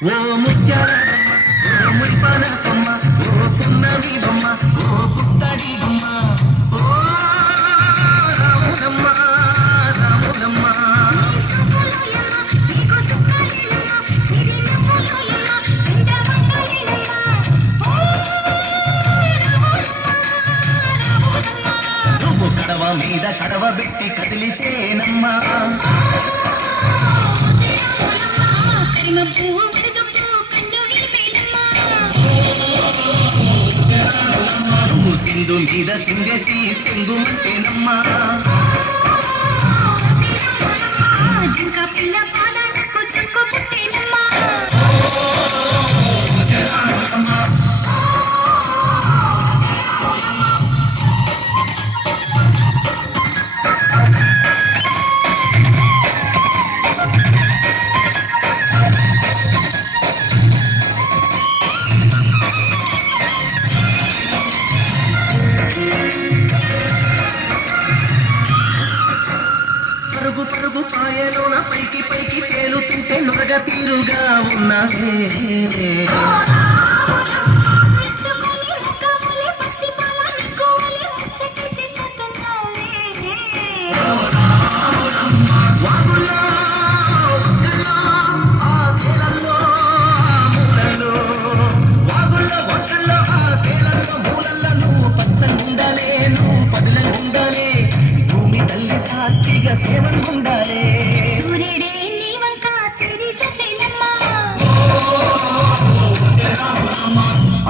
ముత్యాలమ్మ ఓ మురిపాలకమ్మ ఓ పున్నమి బొమ్మ ఓ పుత్తడి బొమ్మ ఓ రాములమ్మ రాములమ్మ నువ్వు కడవ మీద కడవ పెట్టి కదిలిచేనమ్మా సింధు మీద సింగేసి సింగుమంటేనమ్మా పిల్ల తేలుతుంటే నురగ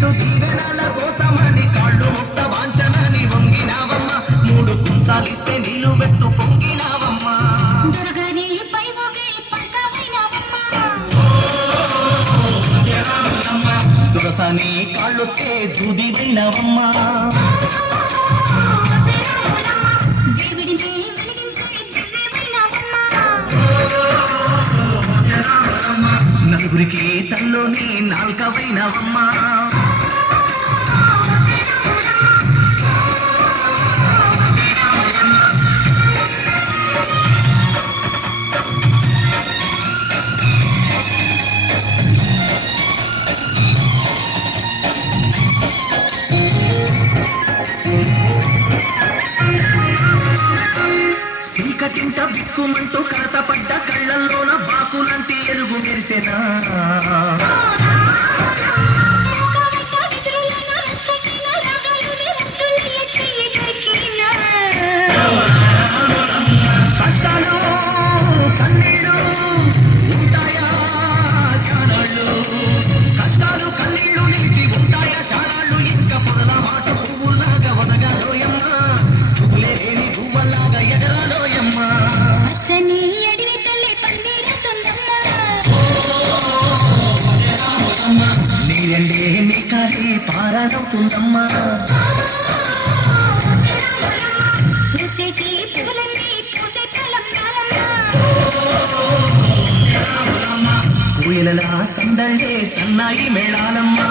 నిండు దీవెనల కోసమని కాళ్ళు ముట్ట వాంచనని వంగినావమ్మ మూడు కుంచాలిస్తే నీళ్ళు వెత్తు పొంగినావమ్మా. దొరసాని కాళ్ళొత్తే వెలిగించే దివ్యమైనవమ్మా. నలుగురికి తల్లోని నాల్కవైనవమ్మా చీకటింట బిక్కుమంటూ కడతపడ్డ కళ్ళల్లోన బాకులంటి ఎరుగు మెరిసెనా కాలి పారాడవుతుందమ్మా పూసేటి పువ్వులన్నీ సందడే సన్నాయి మేళాలమ్మా.